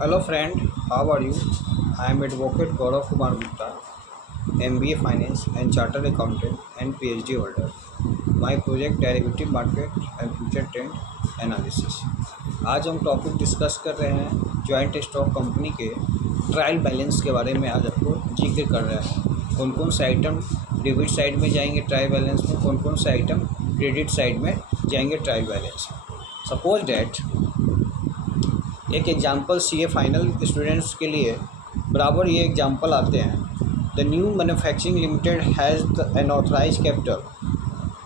Hello friend, how are you? I am Advocate Gaurav Kumar Gupta, MBA Finance and Chartered Accountant and PhD holder. My project Derivative Market and Future Trend Analysis. आज हम topic discuss कर रहे हैं joint stock company के trial balance के बारे में। आज आपको जिक्र कर रहे हैं कौन कौन से आइटम डेबिट साइड में जाएंगे ट्रायल बैलेंस में, कौन कौन से आइटम क्रेडिट साइड में जाएंगे ट्रायल बैलेंस में। सपोज डैट एक एग्जांपल सीए फाइनल स्टूडेंट्स के लिए बराबर ये एग्जांपल आते हैं। The new manufacturing limited has an authorise capital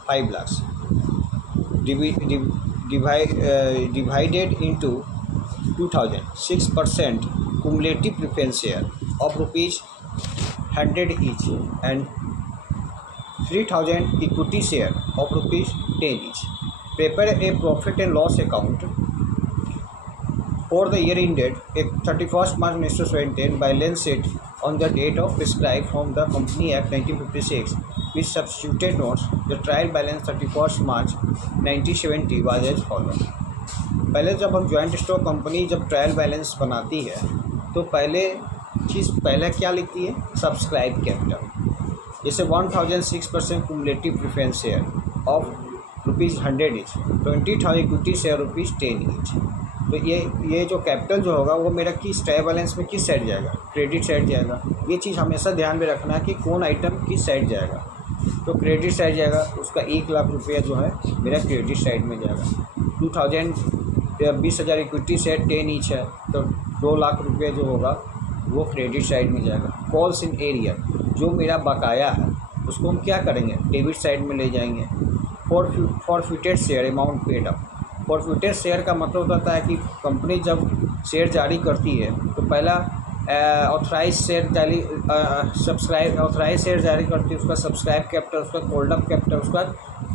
5 lakhs divided into 2000 6% cumulative preference share of rupees 100 each and 3000 equity share of rupees 10 each. Prepare a profit and loss account for the year ended 31st March 1917, balance sheet on the date of prescribed from the Company Act 1956 with substituted notes. The trial balance 31st March 1970 was as follows. पहले जब हम joint stock company जब trial balance बनाती है तो पहले क्या लिखती है, सब्सक्राइब कैपिटल। जैसे 1006% cumulative preference share of ₹100 each, 20,000 equity share ₹10 each. तो ये जो कैपिटल जो होगा वो मेरा किस ट्रायल बैलेंस में किस साइड जाएगा, क्रेडिट साइड जाएगा। ये चीज़ हमेशा ध्यान में रखना है कि कौन आइटम किस साइड जाएगा। तो क्रेडिट साइड जाएगा, उसका 1 लाख रुपया जो है मेरा क्रेडिट साइड में जाएगा। 20,000 इक्विटी शेयर 10 ईच है तो 2 लाख रुपये जो होगा वो क्रेडिट साइड में जाएगा। कॉल्स इन एरियर जो मेरा बकाया है उसको हम क्या करेंगे, डेबिट साइड में ले जाएंगे। Forfeited share amount paid up. Forfeited share का मतलब होता है कि कंपनी जब शेयर जारी करती है तो पहला ऑथराइज शेयर जारी करती है, उसका सब्सक्राइब कैपिटल, उसका कॉल्ड अप कैपिटल, उसका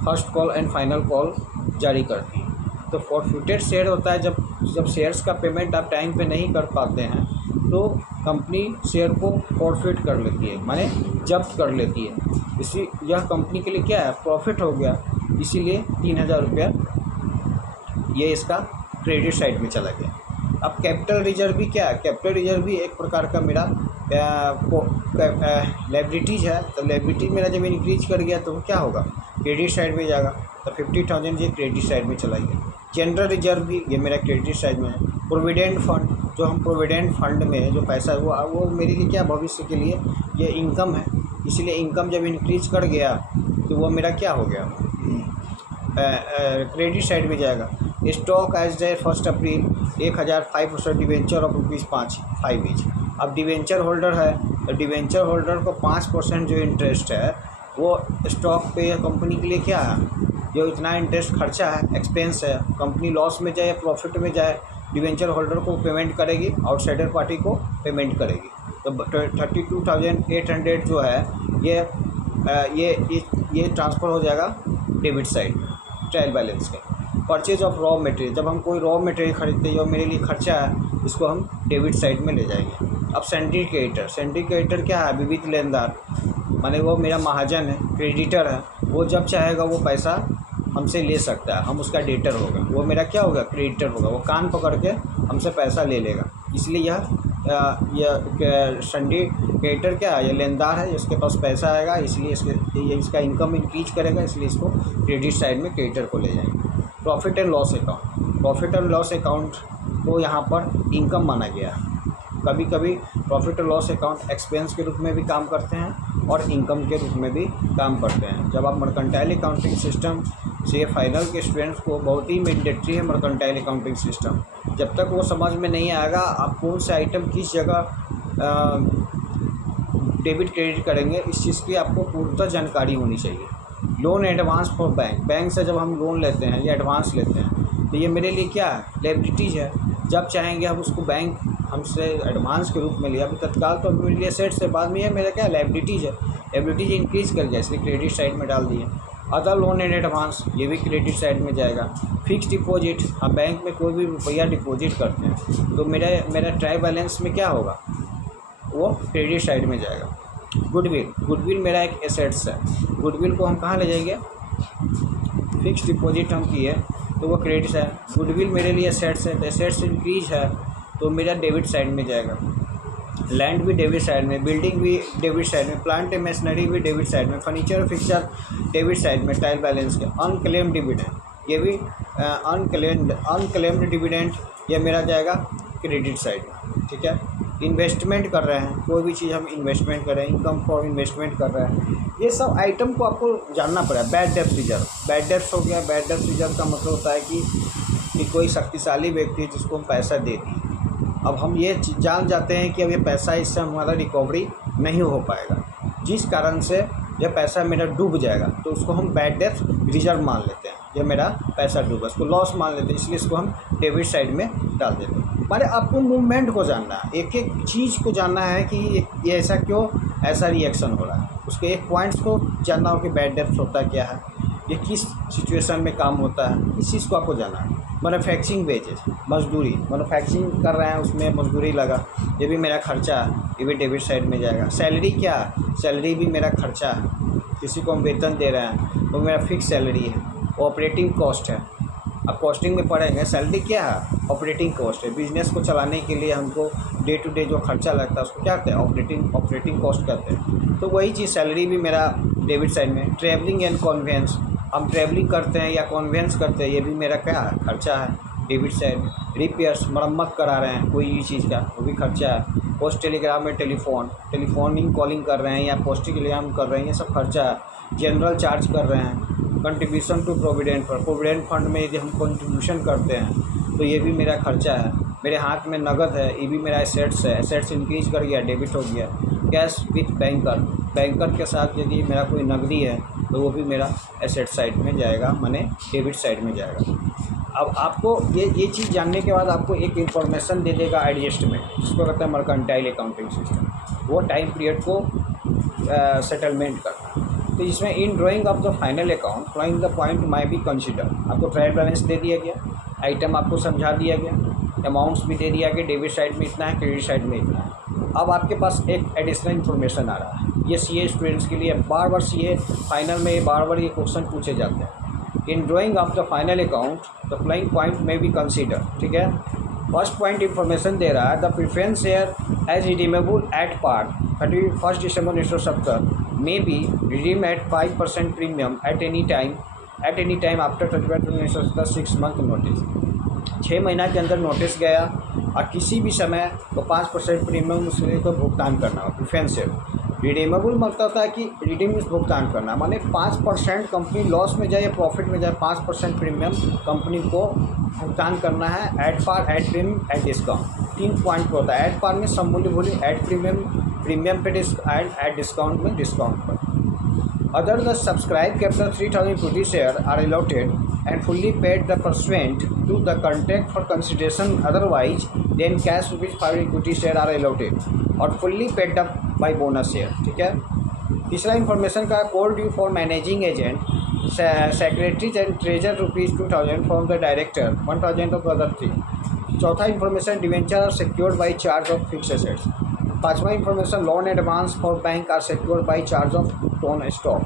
first call and final call जारी करती है। तो फॉरफिटेड शेयर होता है जब शेयर्स का पेमेंट आप टाइम पे नहीं कर पाते हैं तो कंपनी शेयर को फॉरफिट कर लेती है, माने जब्त कर लेती है। यह कंपनी के लिए क्या है, प्रॉफिट हो गया, इसीलिए 3,000 रुपया ये इसका क्रेडिट साइड में चला गया। अब कैपिटल रिजर्व भी क्या है, कैपिटल रिजर्व भी एक प्रकार का मेरा लायबिलिटीज़ है। तो लायबिलिटी मेरा जब इंक्रीज कर गया तो क्या होगा, क्रेडिट साइड में जाएगा। तो 50,000 ये क्रेडिट साइड में चला गया। जनरल रिजर्व भी ये मेरा क्रेडिट साइड में है। प्रोविडेंट फंड, जो हम प्रोविडेंट फंड में जो पैसा है वो मेरे लिए क्या, भविष्य के लिए ये इनकम है, इसलिए इनकम जब इंक्रीज कर गया तो वो मेरा क्या हो गया, क्रेडिट साइड में जाएगा। Stock as day 1 April 1,005 debenture of ₹5 each. अब डिवेंचर होल्डर है तो डिवेंचर होल्डर को 5% जो इंटरेस्ट है वो स्टॉक पे कंपनी के लिए क्या है, जो इतना इंटरेस्ट खर्चा है, एक्सपेंस है, कंपनी लॉस में जाए प्रॉफिट में जाए, डिवेंचर होल्डर को पेमेंट करेगी, आउटसाइडर पार्टी को पेमेंट करेगी। तो 32,800 जो है ये ट्रांसफ़र हो जाएगा डेबिट साइड ट्रायल बैलेंस का। परचेज ऑफ रॉ मटेरियल, जब हम कोई रॉ मटेरियल खरीदते हैं जो मेरे लिए खर्चा है इसको हम डेबिट साइड में ले जाएंगे। अब सिंडिकेटर क्या है, विविध लेनदार, माने वो मेरा महाजन है, क्रेडिटर है, वो जब चाहेगा वो पैसा हमसे ले सकता है, हम उसका डेटर होगा, वो मेरा क्या होगा, क्रेडिटर होगा, वो कान पकड़ के हमसे पैसा ले लेगा। इसलिए यह सिंडिकेटर क्या है, ये लेनदार है, इसके पास पैसा आएगा, इसलिए इसका इनकम इंक्रीज करेगा, इसलिए इसको क्रेडिट साइड में क्रेडिटर को ले जाएंगे। प्रॉफिट एंड लॉस अकाउंट को यहाँ पर इनकम माना गया है। कभी कभी प्रॉफिट और लॉस अकाउंट एक्सपेंस के रूप में भी काम करते हैं और इनकम के रूप में भी काम करते हैं। जब आप मर्केंटाइल अकाउंटिंग सिस्टम से फाइनल के स्टूडेंट्स को बहुत ही मैंडेटरी है मर्केंटाइल अकाउंटिंग सिस्टम, जब तक वो समझ में नहीं आएगा आप कौन से आइटम किस जगह डेबिट क्रेडिट करेंगे, इस चीज़ की आपको पूर्णतः जानकारी होनी चाहिए। लोन एडवांस फॉर बैंक से जब हम लोन लेते हैं या एडवांस लेते हैं तो ये मेरे लिए क्या है, लायबिलिटीज़ है। जब चाहेंगे हम उसको बैंक हमसे एडवांस के रूप में लिया, अभी तत्काल तो मेरे लिए सेट्स है, बाद में ये मेरा क्या लायबिलिटीज़ है, लायबिलिटीज़ इंक्रीज़ कर गया इसलिए क्रेडिट साइड में डाल दिए। अदर लोन एंड एडवांस ये भी क्रेडिट साइड में जाएगा। फिक्स डिपॉजिट, हम बैंक में कोई भी रुपया डिपॉजिट करते हैं तो मेरा ट्रायल बैलेंस में क्या होगा, वो क्रेडिट साइड में जाएगा। गुडविल मेरा एक एसेट्स है, गुडविल को हम कहाँ ले जाएंगे, फिक्स डिपॉजिट हम किए तो वो क्रेडिट है। गुडविल मेरे लिए एसेट्स है, तो एसेट्स इंक्रीज है तो मेरा डेबिट साइड में जाएगा। लैंड भी डेबिट साइड में, बिल्डिंग भी डेबिट साइड में, प्लांट एंड मशीनरी भी डेबिट साइड में, फर्नीचर फिक्सचर डेबिट साइड में, ट्रायल बैलेंस के। अनक्लेम्ड डिविडेंड, ये भी अनक्लेम्ड डिविडेंड ये मेरा जाएगा क्रेडिट साइड में, ठीक है। इन्वेस्टमेंट कर रहे हैं, कोई भी चीज़ हम इन्वेस्टमेंट कर रहे हैं, इनकम फॉर इन्वेस्टमेंट कर रहे हैं, ये सब आइटम को आपको जानना पड़ेगा। बैड डेब्ट रिजर्व, बैड डेब्ट हो गया। बैड डेब्ट रिजर्व का मतलब होता है कि कोई शक्तिशाली व्यक्ति जिसको हम पैसा दे दिए, अब हम ये जान जाते हैं कि अब ये पैसा इससे हमारा रिकवरी नहीं हो पाएगा, जिस कारण से यह पैसा मेरा डूब जाएगा, तो उसको हम बैड डेब्ट रिजर्व मान लेते हैं। ये मेरा पैसा डूबा, इसको लॉस मान लेते हैं, इसलिए इसको हम डेबिट साइड में डाल देते हैं। माने आपको मूवमेंट को जानना है, एक एक चीज़ को जानना है कि ये ऐसा क्यों ऐसा रिएक्शन हो रहा है, उसके एक पॉइंट्स को जानना हो कि बैड डेब्ट होता क्या है, ये किस सिचुएशन में काम होता है, इस चीज़ को आपको जानना है। मैन्युफैक्चरिंग वेजेस, मजदूरी, मैन्युफैक्चरिंग कर रहे हैं उसमें मजदूरी लगा, ये भी मेरा खर्चा है, ये भी डेबिट साइड में जाएगा। सैलरी क्या है, सैलरी भी मेरा खर्चा है, किसी को हम वेतन दे रहे हैं तो मेरा फिक्स सैलरी है। ऑपरेटिंग कॉस्ट है, अब कॉस्टिंग में पड़ेंगे। सैलरी क्या है, ऑपरेटिंग कॉस्ट है। बिजनेस को चलाने के लिए हमको डे टू डे जो खर्चा लगता है उसको क्या कहते हैं, ऑपरेटिंग कॉस्ट कहते हैं। तो वही चीज़ सैलरी भी मेरा डेबिट साइड में। ट्रैवलिंग एंड कन्वेंस, हम ट्रैवलिंग करते हैं या कन्वेंस करते हैं, ये भी मेरा क्या है, खर्चा है, डेबिट साइड। रिपेयर्स, मरम्मत करा रहे हैं कोई भी चीज़ का, वो भी खर्चा है। पोस्ट टेलीग्राम में टेलीफोनिंग कॉलिंग कर रहे हैं या पोस्ट टेलीग्राम कर रहे हैं, ये सब खर्चा है। जनरल चार्ज कर रहे हैं। Contribution to provident fund, provident fund में यदि हम कंट्रीब्यूशन करते हैं तो ये भी मेरा खर्चा है। मेरे हाथ में नगद है, ये भी मेरा एसेट्स है, एसेट्स इंक्रीज कर गया, डेबिट हो गया। कैश विथ बैंकर, बैंकर के साथ यदि मेरा कोई नकदी है तो वो भी मेरा एसेट साइड में जाएगा, माने डेबिट साइड में जाएगा। अब आपको ये चीज़ जानने के बाद आपको एक इन्फॉर्मेशन दे देगा एडजस्टमेंट, जिसको कहते हैं मर्केंटाइल अकाउंटिंग सिस्टम, वो टाइम पीरियड को सेटलमेंट करना। तो इसमें in drawing of the final account flying the point may be consider, आपको ट्रायल बैलेंस दे दिया गया, आइटम आपको समझा दिया गया, अमाउंट्स भी दे दिया गया, डेबिट साइड में इतना है, क्रेडिट साइड में इतना है। अब आपके पास एक एडिशनल इन्फॉर्मेशन आ रहा है, ये सीए स्टूडेंट्स के लिए बार बार सीए फाइनल में बार बार ये क्वेश्चन पूछे जाते हैं। In drawing of the final account the flying point में बी कंसिडर, ठीक है। फर्स्ट पॉइंट इन्फॉर्मेशन दे रहा है, the preference share as redeemable at par 31 December 1970 may be redeem at 5% premium at any time after 31 1970 6 month notice. 6 महीना के अंदर notice गया और किसी भी समय तो 5% प्रीमियम उसमें को भुगतान करना हो। प्रेफरेंस शेयर रिडीमेबल मतलब होता है कि रिडीम भुगतान करना, माने 5% कंपनी लॉस में जाए या प्रॉफिट में जाए, 5% प्रीमियम कंपनी को भुगतान करना है। At par, at premium, at discount, 3 point पर होता है। एट पार में समूल्य मूल्य, एट प्रीमियम पे एट डिस्काउंट में डिस्काउंट पर। Other the subscribe capital 3000 equity share are allotted and fully paid the pursuant to the contract for consideration, otherwise then cash ₹5 equity share are allotted और fully paid up by bonus share, ठीक है। तीसरा information का code due for managing agent secretaries and treasure ₹2000 from the director 1000 of other 3। चौथा information debenture are secured by charge of fix assets. पाँचवा information loan advance for bank are secured by charge of tone stock.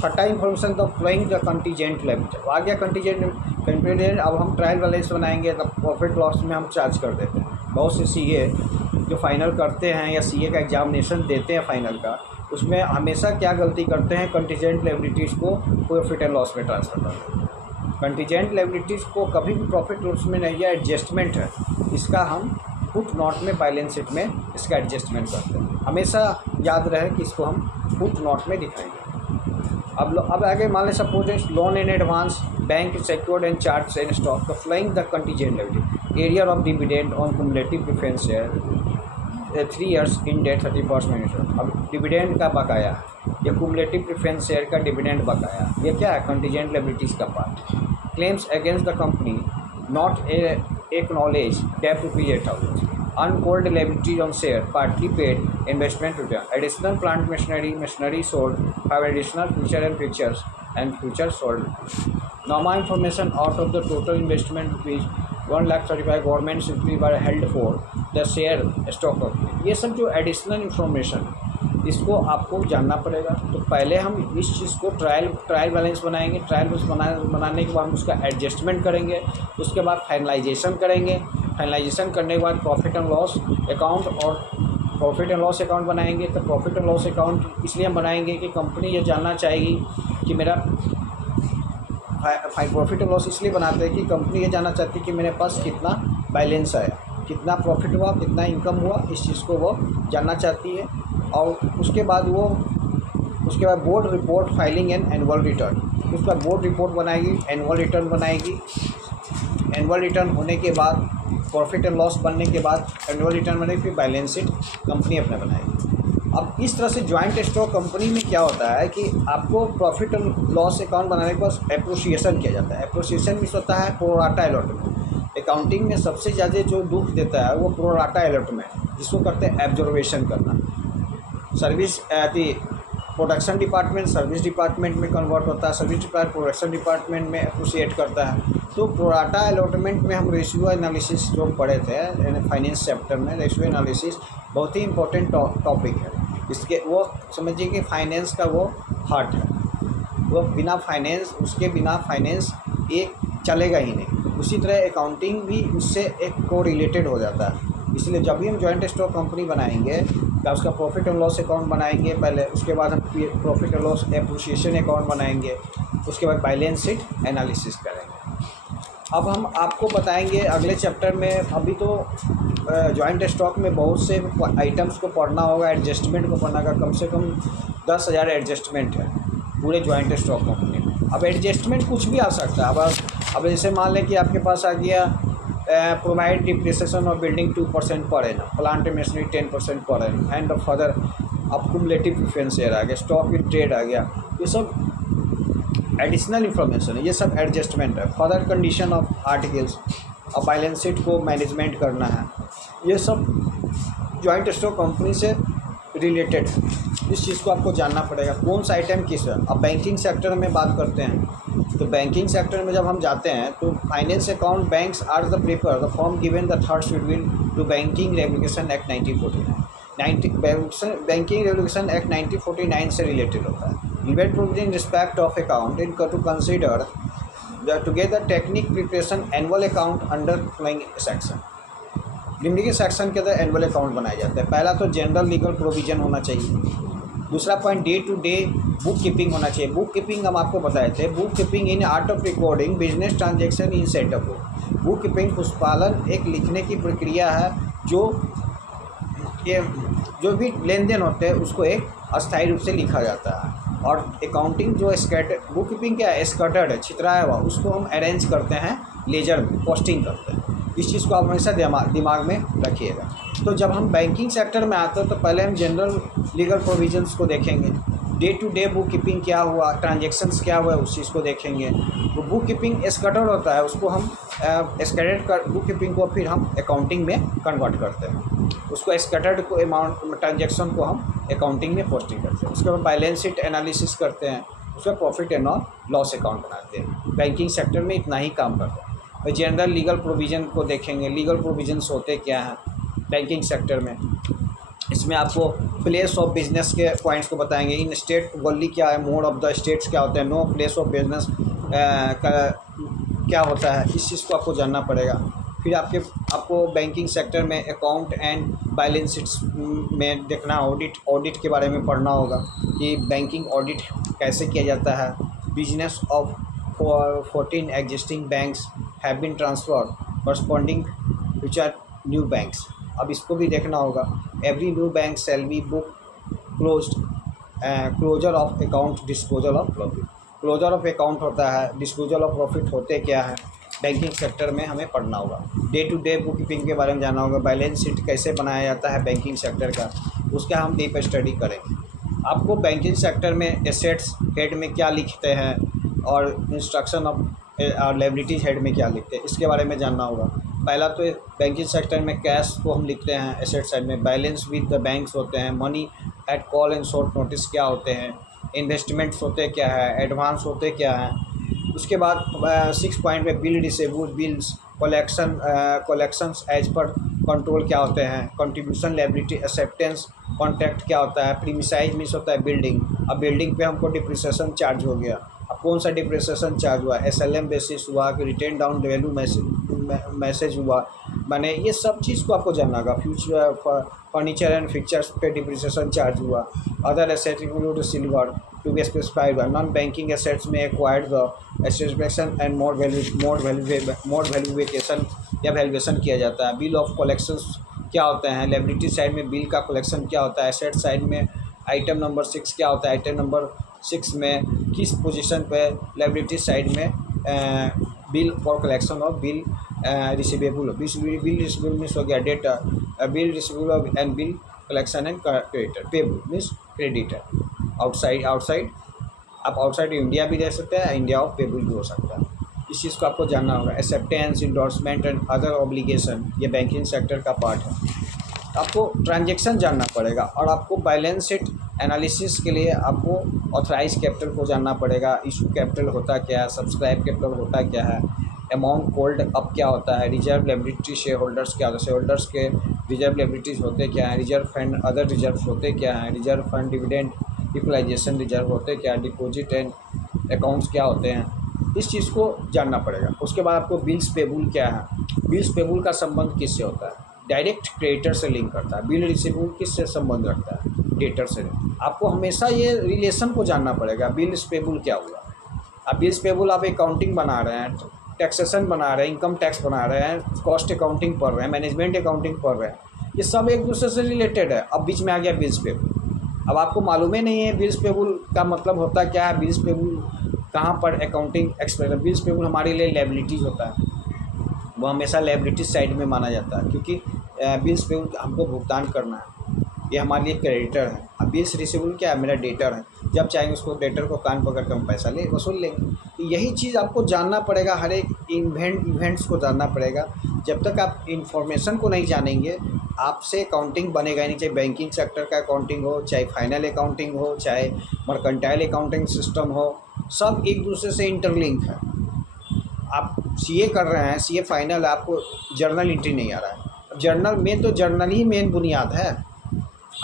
छठा information the flowing the contingent limit, आ गया contingent. अब हम trial balance बनाएंगे तो profit loss में हम चार्ज कर देते हैं। बहुत से सीए जो फाइनल करते हैं या सीए का एग्जामिनेशन देते हैं फाइनल का, उसमें हमेशा क्या गलती करते हैं, कंटीजेंट लायबिलिटीज़ को प्रॉफिट एंड लॉस में ट्रांसफर कर देते हैं। कंटीजेंट लायबिलिटीज़ को कभी भी प्रॉफिट लॉस में नहीं है, एडजस्टमेंट है, इसका हम फुट नोट में बैलेंस शीट में इसका एडजस्टमेंट करते हैं। हमेशा याद रहे कि इसको हम फुट नोट में दिखाएंगे। अब आगे मान लें suppose loan in advance bank secured and charge and stock the flowing the contingent liability arrear of dividend on cumulative preference share 3 years in date 31 May. अब डिविडेंड का बकाया, ये कुमुलेटिव प्रेफरेंस शेयर का डिविडेंड बकाया, ये क्या है, contingent liabilities का part. Claims against the company not acknowledge डेब्ट ₹8,000। Uncalled liabilities on share, partly paid, investment return, additional plant machinery sold, 5 additional future and fixtures and future sold. Normal information out of the total investment ₹1,35,000 government simply were held for the share stock of। ये सब जो additional information इसको आपको जानना पड़ेगा। तो पहले हम इस चीज़ को ट्रायल बैलेंस बनाएंगे, ट्रायल बैलेंस बनाने के बाद हम उसका एडजस्टमेंट करेंगे, उसके बाद फाइनलाइजेशन करेंगे, फाइनलाइजेशन करने के बाद प्रॉफिट एंड लॉस अकाउंट और प्रॉफिट एंड लॉस अकाउंट बनाएंगे। तो प्रॉफिट एंड लॉस अकाउंट इसलिए हम बनाएंगे कि कंपनी ये जानना चाहेगी कि मेरा प्रॉफिट एंड लॉस इसलिए बनाते हैं कि कंपनी ये जानना चाहती है कि मेरे पास कितना बैलेंस आया, कितना प्रॉफिट हुआ, कितना इनकम हुआ, इस चीज़ को वो जानना चाहती है। और उसके बाद board report filing and annual return, उसके बाद बोर्ड रिपोर्ट बनाएगी, एनुअल रिटर्न बनाएगी। एनुअल रिटर्न होने के बाद प्रॉफिट एंड लॉस बनने के बाद एनुअल रिटर्न बनेगी, फिर बैलेंस शीट कंपनी अपने बनाएगी। अब इस तरह से जॉइंट स्टॉक कंपनी में क्या होता है कि आपको प्रॉफिट एंड लॉस अकाउंट बनाने के बाद एप्रोसिएशन किया जाता है। एप्रोसिएशन मीन्स होता है प्रोराटा अलॉटमेंट। अकाउंटिंग में सबसे ज़्यादा जो दुख देता है वो प्रोराटा अलॉटमेंट, जिसको करते हैं एब्जॉर्वेशन करना। Service production department service department में कन्वर्ट होता है, सर्विस डिपार्टमेंट प्रोडक्शन डिपार्टमेंट में एप्रोसिएट करता है। तो प्रोराटा अलॉटमेंट में हम रेशियो एनालिसिस जो पढ़े थे फाइनेंस चैप्टर में, रेशियो एनालिसिस बहुत ही इंपॉर्टेंट टॉपिक है। इसके वो समझिए कि फाइनेंस का वो हार्ट है, वो बिना फाइनेंस, उसके बिना फाइनेंस ये चलेगा ही नहीं। उसी तरह अकाउंटिंग भी उससे एक को रिलेटेड हो जाता है। इसलिए जब भी हम जॉइंट स्टॉक कंपनी बनाएंगे या उसका प्रॉफिट एंड लॉस अकाउंट बनाएंगे पहले, उसके बाद हम profit and loss appreciation account बनाएंगे, उसके बाद बैलेंस शीट एनालिसिस करेंगे। अब हम आपको बताएंगे अगले चैप्टर में। अभी तो जॉइंट स्टॉक में बहुत से आइटम्स को पढ़ना होगा, एडजस्टमेंट को पढ़ना होगा। कम से कम 10,000 एडजस्टमेंट है पूरे जॉइंट स्टॉक कंपनी में। अब एडजस्टमेंट कुछ भी आ सकता है। अब जैसे मान लें कि आपके पास आ गया provide depreciation of building 2% per annum, plant machinery 10% per annum and further अब कुमुलेटिव प्रेफरेंस शेयर आ गया, स्टॉक इन ट्रेड आ गया। ये सब एडिशनल इंफॉर्मेशन है, ये सब एडजस्टमेंट है। फर्दर कंडीशन ऑफ आर्टिकल्स, अब बैलेंस शीट को मैनेजमेंट करना है, ये सब जॉइंट स्टॉक कंपनी से रिलेटेड है। इस चीज़ को आपको जानना पड़ेगा कौन सा आइटम किस है। अब बैंकिंग सेक्टर में बात करते हैं तो बैंकिंग सेक्टर में जब हम जाते हैं तो finance account banks are the paper the form given the third schedule to banking regulation act 1949। Banking regulation act 1949 से रिलेटेड होता है। Given provision respect of account in to consider the together technique preparation annual account under flowing section. निम्नलिखित section के अंदर annual account बनाया जाता है। पहला तो जनरल लीगल प्रोविजन होना चाहिए। दूसरा point day to day book keeping होना चाहिए। बुक कीपिंग हम आपको बताए थे, book keeping in art of recording business transaction in setup book. Book keeping पुष्पालन एक लिखने की प्रक्रिया है जो भी लेन देन होते हैं उसको एक अस्थायी रूप से लिखा जाता है। और अकाउंटिंग जो स्कैटर बुक कीपिंग क्या है, स्कैटर्ड है, छितराया हुआ, उसको हम अरेंज करते हैं, लेजर में पोस्टिंग करते हैं। इस चीज़ को आप हमेशा दिमाग में रखिएगा। तो जब हम बैंकिंग सेक्टर में आते हैं तो पहले हम जनरल लीगल प्रोविजंस को देखेंगे। Day to day book keeping क्या हुआ, ट्रांजैक्शंस क्या हुआ, उस चीज़ को देखेंगे। तो बुक कीपिंग स्कैटर्ड होता है, उसको हम स्कैटर्ड कर बुक कीपिंग को फिर हम अकाउंटिंग में कन्वर्ट करते हैं। उसको स्कैटर्ड को अमाउंट ट्रांजैक्शन को हम अकाउंटिंग में पोस्टिंग करते हैं। उसके बाद बैलेंस शीट एनालिसिस करते हैं, उसका प्रॉफिट एंड लॉस अकाउंट बनाते हैं। बैंकिंग सेक्टर में इतना ही काम करते हैं। जनरल लीगल प्रोविज़न को देखेंगे, लीगल प्रोविजंस होते क्या हैं बैंकिंग सेक्टर में। इसमें आपको प्लेस ऑफ बिजनेस के पॉइंट्स को बताएंगे। इन स्टेट वली क्या है, मोड ऑफ द स्टेट्स क्या होते हैं, नो प्लेस ऑफ बिजनेस क्या होता है, इस चीज़ को आपको जानना पड़ेगा। फिर आपको बैंकिंग सेक्टर में अकाउंट एंड बैलेंस शीट्स में देखना, ऑडिट के बारे में पढ़ना होगा कि बैंकिंग ऑडिट कैसे किया जाता है। Business of 14 existing banks have been transferred corresponding which are new banks. अब इसको भी देखना होगा। Every new bank shall be book closed, closure of account, disposal of profit. Closure of account होता है, डिस्पोजल ऑफ प्रॉफिट होते क्या है, बैंकिंग सेक्टर में हमें पढ़ना होगा। Day to day book keeping के बारे में जानना होगा। बैलेंस शीट कैसे बनाया जाता है बैंकिंग सेक्टर का, उसका हम डीप स्टडी करेंगे। आपको बैंकिंग सेक्टर में एसेट्स हेड में क्या लिखते हैं और इंस्ट्रक्शन ऑफ और लायबिलिटीज हेड में क्या लिखते हैं, इसके बारे में जानना होगा। पहला तो बैंकिंग सेक्टर में कैश को हम लिखते हैं एसेट साइड में, बैलेंस विद द बैंक्स होते हैं, money at call and short notice क्या होते हैं, इन्वेस्टमेंट्स होते क्या है, एडवांस होते क्या हैं। उसके बाद 6 पॉइंट में bill disable bills, collections as पर कंट्रोल क्या होते हैं, कंट्रीब्यूशन लायबिलिटी एक्सेप्टेंस कॉन्ट्रैक्ट क्या होता है, प्रीमिसाइज मीन्स होता है बिल्डिंग। अब बिल्डिंग पे हमको डिप्रिसिएशन चार्ज हो गया। अब कौन सा डिप्रिसिएशन चार्ज हुआ, SLM बेसिस हुआ कि रिटेन डाउन वैल्यू मैसेज हुआ, माने ये सब चीज़ को आपको जानना होगा। फ्यूचर फर्नीचर एंड फिक्चर्स पे डिप्रिसिएशन चार्ज हुआ, other asset include silver to be specified, non banking assets में acquired the estimation and more valuation या वैल्यूएशन किया जाता है। बिल ऑफ कलेक्शंस क्या होते हैं, लायबिलिटी साइड में बिल का कलेक्शन क्या होता है, एसेट साइड में आइटम नंबर 6 क्या होता है, आइटम नंबर 6 में किस पोजीशन पे लायबिलिटी साइड में bill for collection of bill receivable, bill receivable means हो गया debtor, bill receivable and bill collection and creditor, payable means creditor. Outside आप आउटसाइड इंडिया भी दे सकते हैं, इंडिया ऑफ पेबल भी हो सकता है। इस चीज़ को आपको जानना होगा। Acceptance, endorsement and other obligation, ये बैंकिंग सेक्टर का पार्ट है। आपको ट्रांजैक्शन जानना पड़ेगा और आपको बैलेंस शीट एनालिसिस के लिए आपको ऑथराइज कैपिटल को जानना पड़ेगा। इशू कैपिटल होता क्या है, सब्सक्राइब कैपिटल होता क्या है, अमाउंट होल्ड अप क्या होता है, रिजर्व लायबिलिटी शेयर होल्डर्स क्या होता है, शेयर होल्डर्स के रिजर्व लायबिलिटीज़ होते क्या हैं, रिजर्व फंड अदर रिजर्व होते क्या हैं, reserve fund dividend utilisation reserve होते क्या है, डिपॉजिट एंड अकाउंट्स क्या होते हैं, इस चीज़ को जानना पड़ेगा। उसके बाद आपको बिल्स पेबल क्या है, बिल्स पेबल का संबंध किससे होता है, डायरेक्ट क्रेडिटर से लिंक करता है। बिल रिसीवेबल किससे संबंध रखता है, डेटर से। आपको हमेशा ये रिलेशन को जानना पड़ेगा। बिल्स पेबल क्या हुआ, अब बिल्स पेबल आप अकाउंटिंग बना रहे हैं, टैक्सेशन बना रहे हैं, इनकम टैक्स बना रहे हैं, कॉस्ट अकाउंटिंग पढ़ रहे हैं, मैनेजमेंट अकाउंटिंग पढ़ रहे हैं, ये सब एक दूसरे से रिलेटेड है। अब बीच में आ गया बिल्स पेबल। अब आपको मालूम ही नहीं है बिल्स पेबल का मतलब होता क्या है, बिल्स पेबल कहाँ पर अकाउंटिंग एक्सपेंस। बिल्स पेबल हमारे लिए लायबिलिटीज़ होता है, वो हमेशा लायबिलिटी साइड में माना जाता है, क्योंकि बिल्स पेबल हमको भुगतान करना है, ये हमारे लिए क्रेडिटर है। अब बिल्स रिसीवेबल क्या है, मेरा डेटर है, जब चाहेंगे उसको डेटर को कान पकड़ कर हम पैसा ले वसूल लेंगे। तो यही चीज़ आपको जानना पड़ेगा, हर एक इवेंट्स को जानना पड़ेगा। जब तक आप इंफॉर्मेशन को नहीं जानेंगे आपसे अकाउंटिंग बनेगा ही नहीं, चाहे बैंकिंग सेक्टर का अकाउंटिंग हो, चाहे फाइनल अकाउंटिंग हो, चाहे मर्केंटाइल अकाउंटिंग सिस्टम हो, सब एक दूसरे से इंटरलिंक है। आप सीए कर रहे हैं, सीए फाइनल, आपको जर्नल एंट्री नहीं आ रहा है, अब जर्नल में तो जर्नल ही मेन बुनियाद है।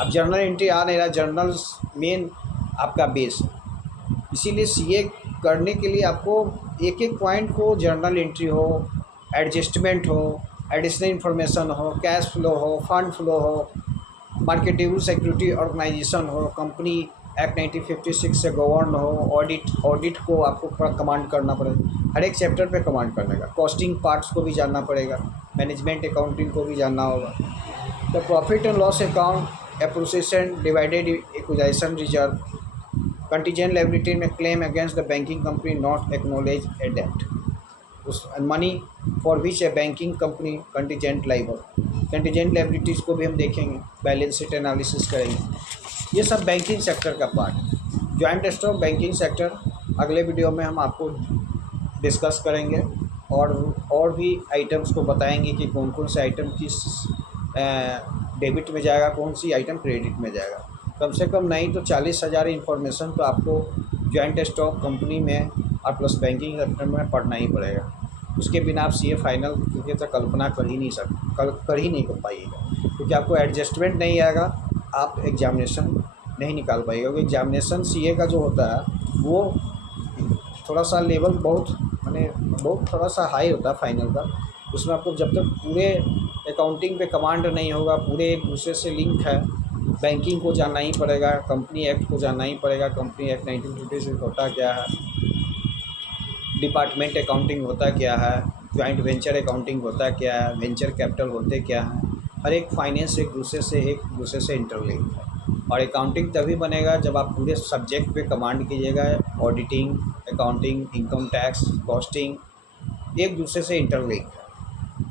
अब जर्नल एंट्री आ नहीं रहा, जर्नल मेन आपका बेस है। इसीलिए सीए करने के लिए आपको एक एक पॉइंट को, जर्नल एंट्री हो, एडजस्टमेंट हो, एडिशनल इंफॉर्मेशन हो, कैश फ्लो हो, फंड फ्लो हो, मार्केटेबल सिक्योरिटी ऑर्गेनाइजेशन हो, कंपनी एक्ट 1956 से गवर्न हो, ऑडिट को आपको पूरा कमांड करना पड़ेगा, हर एक चैप्टर पे कमांड करने का। कॉस्टिंग पार्ट्स को भी जानना पड़ेगा, मैनेजमेंट अकाउंटिंग को भी जानना होगा। तो profit and loss account, appreciation, divided equalisation reserve, contingent liability में claim against the banking company not acknowledge a debt, उस money for which a banking company contingent liable, contingent liabilities को भी हम देखेंगे, बैलेंस शीट एनालिसिस करेंगे। ये सब banking sector का पार्ट है। जॉइंट स्टॉक बैंकिंग सेक्टर अगले वीडियो में हम आपको डिस्कस करेंगे और भी आइटम्स को बताएंगे कि कौन कौन से आइटम किस डेबिट में जाएगा, कौन सी आइटम क्रेडिट में जाएगा। कम से कम नहीं तो 40,000 इंफॉर्मेशन तो आपको जॉइंट स्टॉक कंपनी में और प्लस बैंकिंग सेक्टर में पढ़ना ही पड़ेगा। उसके बिना आप सीए फाइनल क्योंकि तो कल्पना कर ही नहीं कर पाइएगा, क्योंकि आपको एडजस्टमेंट नहीं आएगा, आप एग्जामिनेशन नहीं निकाल पाइएगा। क्योंकि एग्जामिनेशन सीए का जो होता है वो थोड़ा सा लेवल बहुत थोड़ा सा हाई होता है फाइनल का। उसमें आपको जब तक पूरे अकाउंटिंग पे कमांड नहीं होगा, पूरे एक दूसरे से लिंक है, बैंकिंग को जानना ही पड़ेगा, कंपनी एक्ट को जानना ही पड़ेगा, कंपनी एक्ट 1956 होता क्या है, डिपार्टमेंट अकाउंटिंग होता क्या है, जॉइंट वेंचर अकाउंटिंग होता क्या है, वेंचर कैपिटल होते क्या हैं। हर एक फाइनेंस एक दूसरे से इंटरलिंक है। और अकाउंटिंग तभी बनेगा जब आप पूरे सब्जेक्ट पे कमांड कीजिएगा। Auditing, accounting, income tax, costing एक दूसरे से इंटरलिंक है।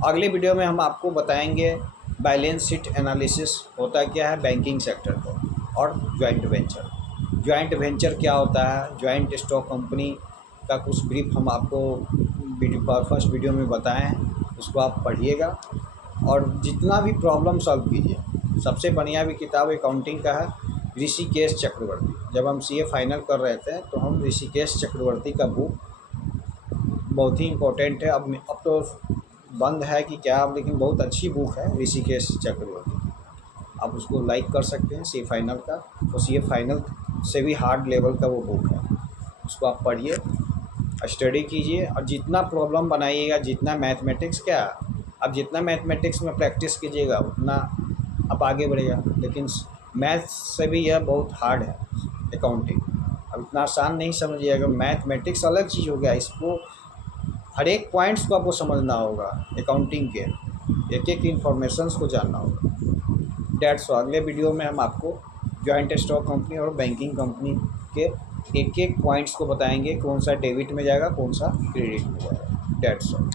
अगले वीडियो में हम आपको बताएंगे बैलेंस शीट एनालिसिस होता क्या है बैंकिंग सेक्टर को, और जॉइंट वेंचर क्या होता है, जॉइंट स्टॉक कंपनी का कुछ ब्रीफ हम आपको फर्स्ट वीडियो में बताएं, उसको आप पढ़िएगा और जितना भी प्रॉब्लम सॉल्व कीजिए। सबसे बढ़िया भी किताब अकाउंटिंग का है ऋषिकेश चक्रवर्ती। जब हम सीए फाइनल कर रहे थे तो हम ऋषिकेश चक्रवर्ती का बुक बहुत ही इम्पोर्टेंट है। अब तो बंद है कि क्या, लेकिन बहुत अच्छी बुक है ऋषिकेश चक्रवर्ती। आप उसको लाइक कर सकते हैं सीए फाइनल का, तो सीए फाइनल से भी हार्ड लेवल का वो बुक है, उसको आप पढ़िए, स्टडी कीजिए और जितना प्रॉब्लम बनाइएगा, जितना मैथमेटिक्स क्या आप जितना मैथमेटिक्स में प्रैक्टिस कीजिएगा उतना आप आगे बढ़ेगा, लेकिन मैथ्स से भी यह बहुत हार्ड है अकाउंटिंग। अब इतना आसान नहीं समझिएगा, मैथमेटिक्स अलग चीज़ हो गया, इसको हर एक पॉइंट्स को आपको समझना होगा, अकाउंटिंग के एक एक इन्फॉर्मेशंस को जानना होगा। डेट्स अगले वीडियो में हम आपको जॉइंट स्टॉक कंपनी और बैंकिंग कंपनी के एक एक पॉइंट्स को बताएंगे, कौन सा डेबिट में जाएगा कौन सा क्रेडिट में जाएगा। That's all.